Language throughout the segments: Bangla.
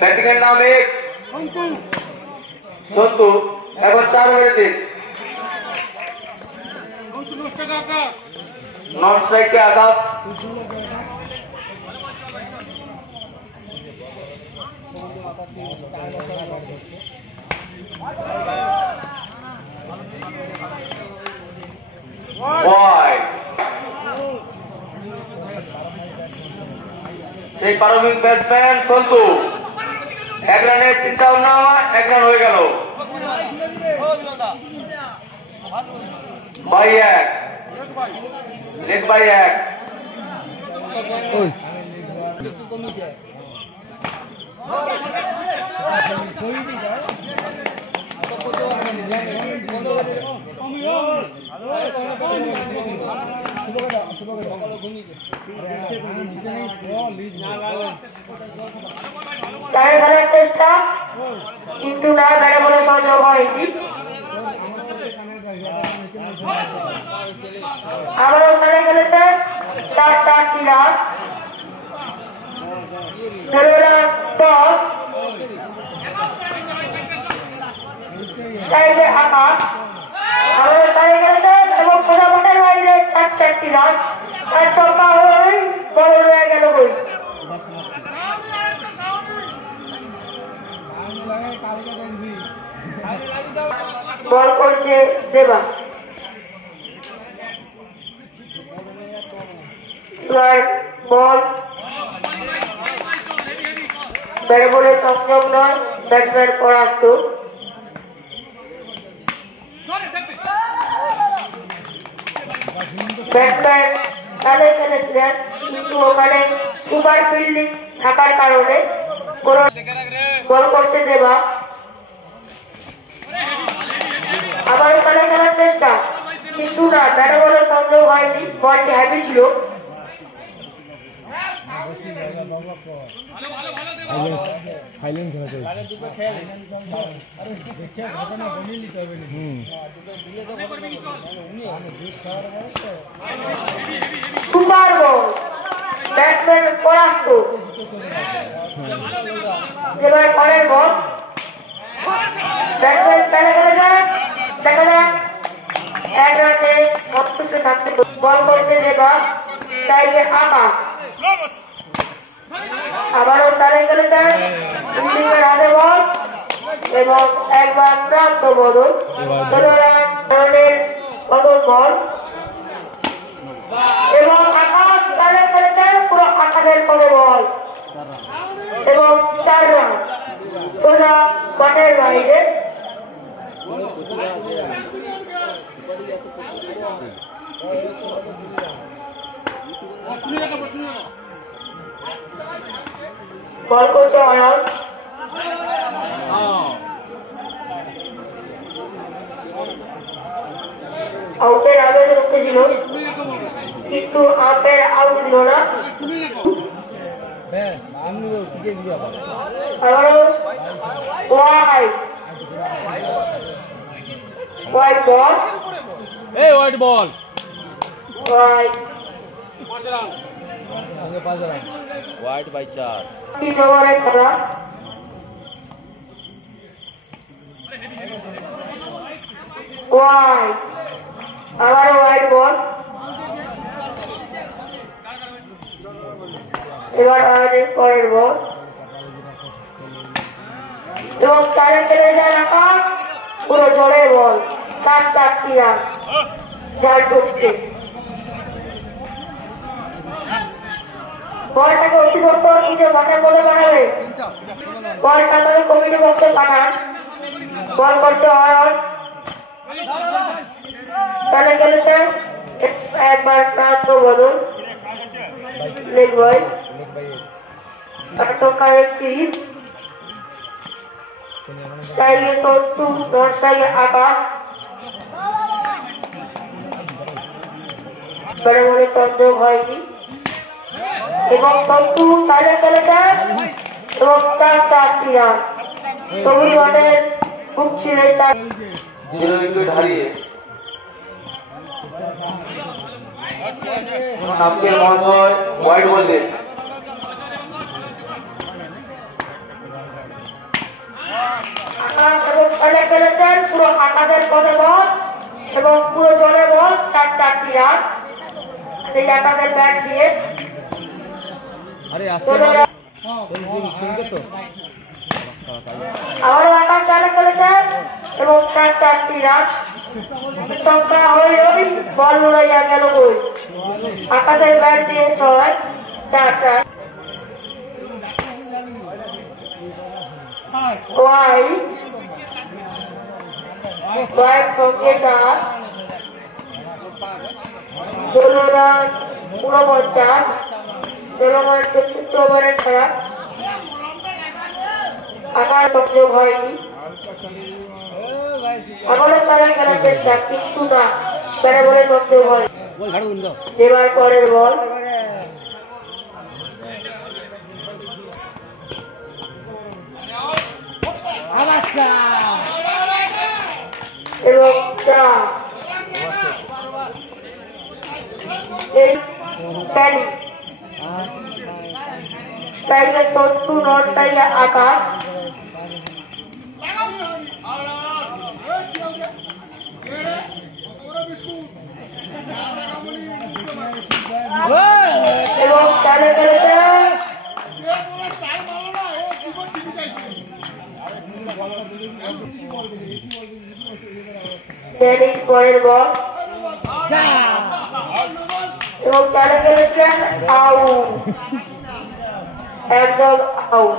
ব্যাটিংয়ের নাম এক সন্তু, এখন 4 ওভারে 3 নন স্ট্রাইকে আঘাত। সেই প্রারম্ভিক ব্যাটসম্যান সন্তু 1 রানে চিন্তা ভাবনা 1 রান হয়ে গেল। 2-1 লেগ বাই 1। চেষ্টা কিন্তু না ব্যাটে বলে সুযোগ হয়নি। আবার ওখানে খেলেছে 4-4 রান, 10 সাইডে আকাশ। আবার ওখানে খেলেছে এবং প্রজাপতির বাইরে 4-4 রান, 4 ছক্কা হয়ে বল হয়ে গেল বই। বল করছে দেবা, বল ব্যাট বলে সংযোগ নয়, ব্যাটসম্যান পরাস্ত। ব্যাটসম্যান তাহলে খেলেছিলেন কিন্তু ওখানে সুপার ফিল্ডিং থাকার কারণে বল করছে দেবা। আবার ওখানে খেলার চেষ্টা কিন্তু না ব্যাটে বলে সংযোগ হয়নি, বলটি হ্যাপি ছিল। সুপার বল, ব্যাটসম্যান পরাস্ত। এবার পরের বল, ব্যাটসম্যান পেলে গেলে যায়, দেখা যাক 1 রানে সবকিছু থাকতে। বল করছে দেবা, সাইডে আকাশ। আবারও তারে গেলে যায় রানে বল এবং একবার প্রান্ত বদল, 16 রান ধরনের বদল বল এবং আকাশ তারে গেলে যায় পুরো আকাশের পদে বল এবং 4 রান সোজা বটের বাইরে। বল করছে অয়ন, আউটের আবেদন উঠেছিল কিন্তু আউটের আউট ছিল না। আবারও wide ball, wide ball, wide by 4। 3 ওভারের খেলা। হোয়াইট, আবারও হোয়াইট বল। এবার আমাদের পরের বল এবং তারে খেলে যায় আকাশ, পুরো জলের বল, 4 রান জাল ঢুকছে। বলটাকে অতিরিক্ত নিজে মাঠে বলে বানাবে, বলটা করে কমিটি বক্সে পাঠান। বল করছে অয়ন, তাহলে খেলেছে একবার প্রান্ত বদল, লেগ বয় 31 স্টাইলে সন্তু, নন স্টাইলে আকাশ। বড় বড় সংযোগ হয়নি এবং সন্তু তাহলে খেলেছে এবং 4 রান সবুজ বটের বুক ছিঁড়ে 4 উইকেট হারিয়ে আজকের মহাশয় হোয়াইট বলতে তাহলে খেলেছেন পুরো আকাশের পথে বল এবং পুরো জলে বল 4 রান। সেই আকাশের ব্যাট দিয়ে अरे ষোলোরা আবারও আকাশ চালে খেলেছেন এবং 4 রান। সংখ্যা হয়ে বল লড়াইয়া গেল গোল। আকাশের ব্যাট দিয়ে 4 ওয়াইড সঙ্গে 4 16 রান 49। 16 ওভারের খেলা আকার সংযোগ হয়নি। আবারও চালায় খেলার চেষ্টা কিন্তু না, ব্যাটে বলে সংযোগ হয়। এবার পরের বল এবং 4 এই প্যালি প্যালিকে 70 নট টাইলে আকাশ এবং চালে খেলেছে প্যালির পরের বল এবং চালে খেলেছেন আউট, একদম আউট।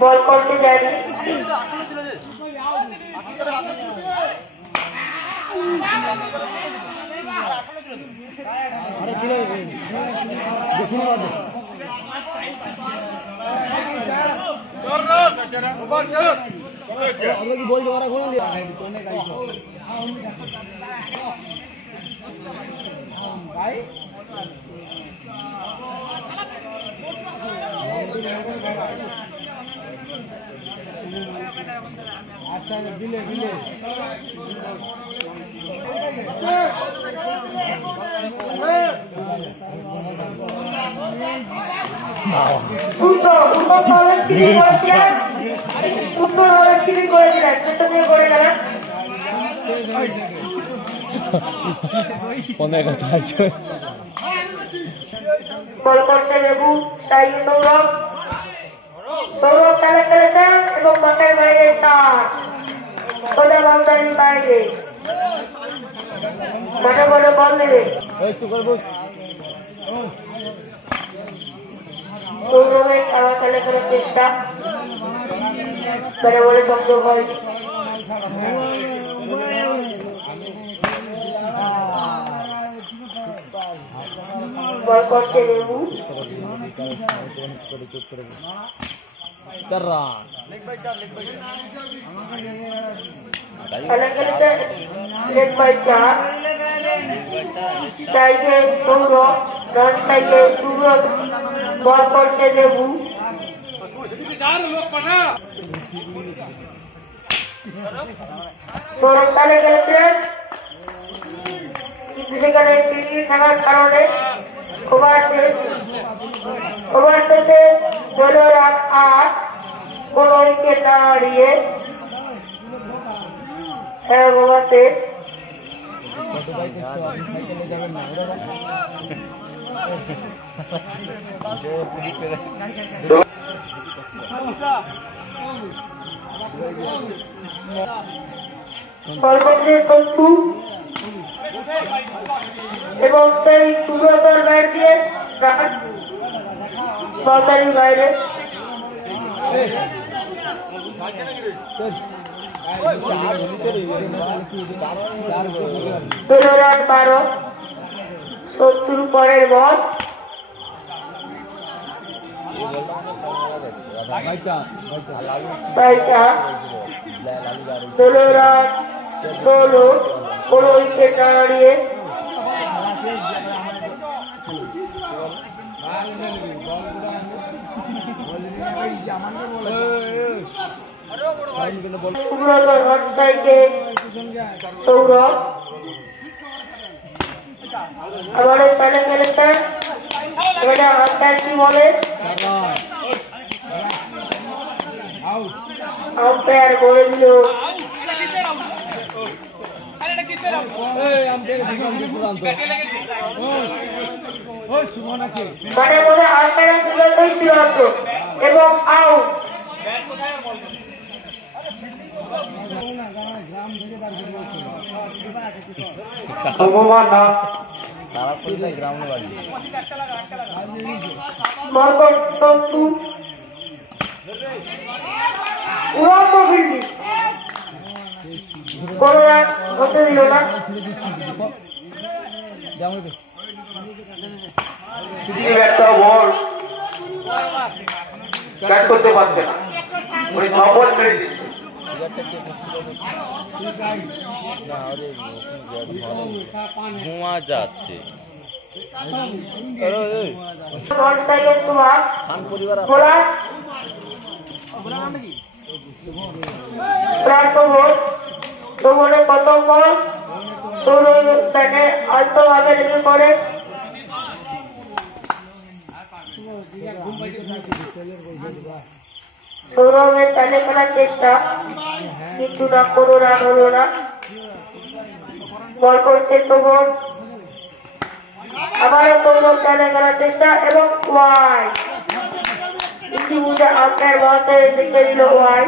বল করতে যায়নি। বল করতে লেবু তাই সৌরভ খেলা খেলেছেন এবং মাঠের বাইরে 4 সোজা বাউন্ডারির বাইরে মাঠে বলে বল দেবে। সৌরভের খেলা খেলে করার চেষ্টা করে বলে সংযোগ হয়। বল করতে লেবু খেলা খেলেছে 1/4 টাইগে সৌরভ, রান টাইগে সৌরভ। বল করতে লেবু সৌরভ খেলে খেলেছেন কিন্তু সেখানে টিভি থাকার কারণে ওভার শেষে 16 রান 8, কোন উইকেট না হারিয়ে ওভার শেষ। সর্বশেষ সন্তু এবং সেই সুব্রতর ব্যাট দিয়ে বাউন্ডারির বাইরে 16 রান 12। 70 পরের বল বাইচা 16 রান 16, কোন উইকেট না হারিয়ে সুব্রত ভট্টাচার্যকে সৌরভ আবারও তালে খেলেছে এটা আম্পায়ার কি বলে আম্পায়ার বলে দিল মাঠের মধ্যে আম্পায়ার সিদ্ধান্তই চূড়ান্ত এবং আউট। উড়ন্ত ফিল্ডিং কোন রান হতে দিল না। একটা বল ব্যাট করতে পারছে না, উনি 6 বল ছেড়ে দিচ্ছে। ধোঁয়া যাচ্ছে। প্রথম বল ব্যাটে অল্পভাবে লেগে পড়ে সৌরভের তালে খেলার চেষ্টা কিন্তু না কোনো রান হলো না। বল করছে সৌরভ আবারও সৌরভ তালে খেলার চেষ্টা এবং ওয়াই ইতিমধ্যে আম্পায়ার বলতে দেখে দিল ওয়াই।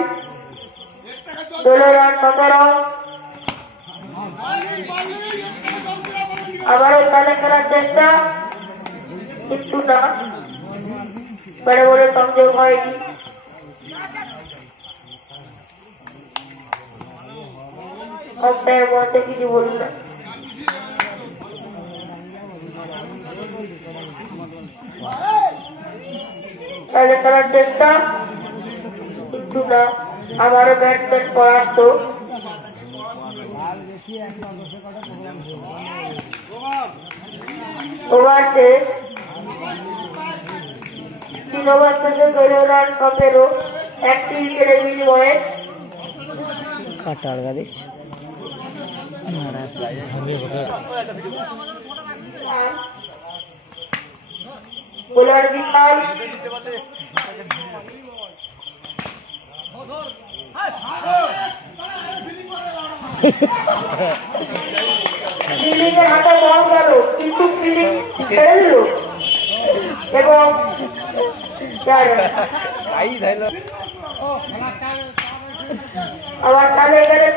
16 রান 17। আবারও তালে খেলার চেষ্টা কিন্তু না বড় বড় সংযোগ হয়নি। আম্পায়ার বলতে কিছু বলি না। তালে খেলার চেষ্টা কিন্তু না আবারও ব্যাটসম্যান পরাস্ত। ওভার শেষ 3 ওভার শেষে 16 রান 17 একটি উইকেটের বিনিময়ে। বোলার বিশাল ফিল্ডিংয়ের হাতে বল গেল কিন্তু ফিল্ডিং ছেড়ে দিল এবং আবার তালে গেলে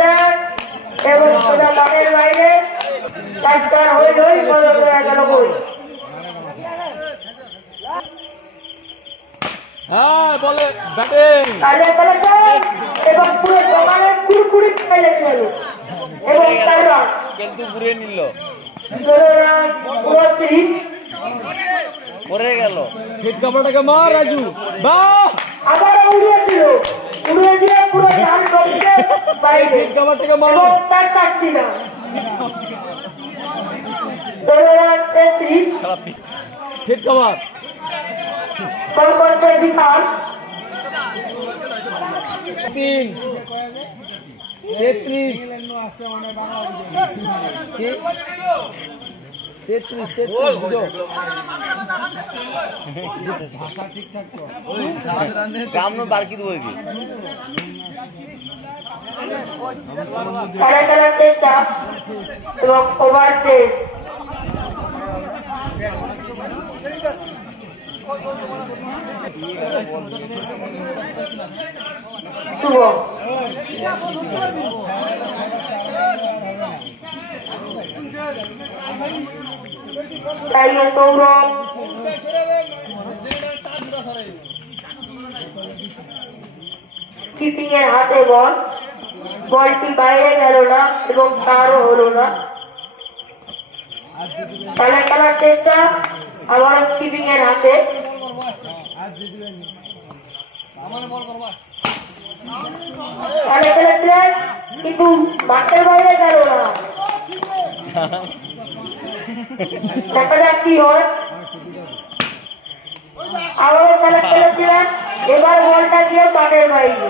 এবং সোজা মাঠের বাইরে হয়ে গেল বই। হ্যাঁ বলে ব্যাটিং তালে খেলেছে এবং পুরো জমানের কুড়কুড়ি ফেলে গেল এবং 4 রান কিন্তু ঘুরে নিল, 16 রান 29। পড়ে গেল। হিট কাপড়টাকে মার রাজু, বাহ আবারও উড়িয়ে দিয়ে পুরো রান করছে বাইরে হিট কাপড়টাকে মার। এবং তার কাটছি না 16 রান 33। হিট কাপড় বল করছে বিশাল 3 33 গ্রাম বারকি দেবো কি খেলা খেলার চেষ্টা এবং ওভার শেষ। শুভ তাইলে সৌরভ কিপিং এর হাতে বলটি বাইরে গেল না এবং তারও হলো না। খেলা খেলার চেষ্টা আবারও কিপিং এর হাতে খেলা খেলেছিলেন কিন্তু মাঠের বাইরে গেল না। দেখা যাক কি হয়। আবারও খেলা খেলেছিলেন এবার বলটা গিয়ে মাঠের বাইরে।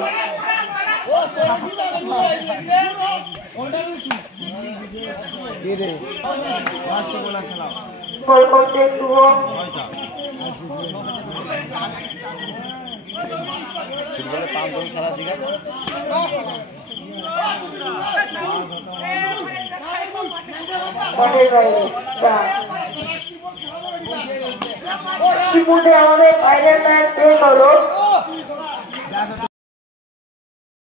গোল করছে শুভ। ফুটবলে 5 জন খেলা শিখাচ্ছে। মাঠের বাইরে ইতিমধ্যে আমাদের ফাইনাল ম্যাচ শেষ হলো।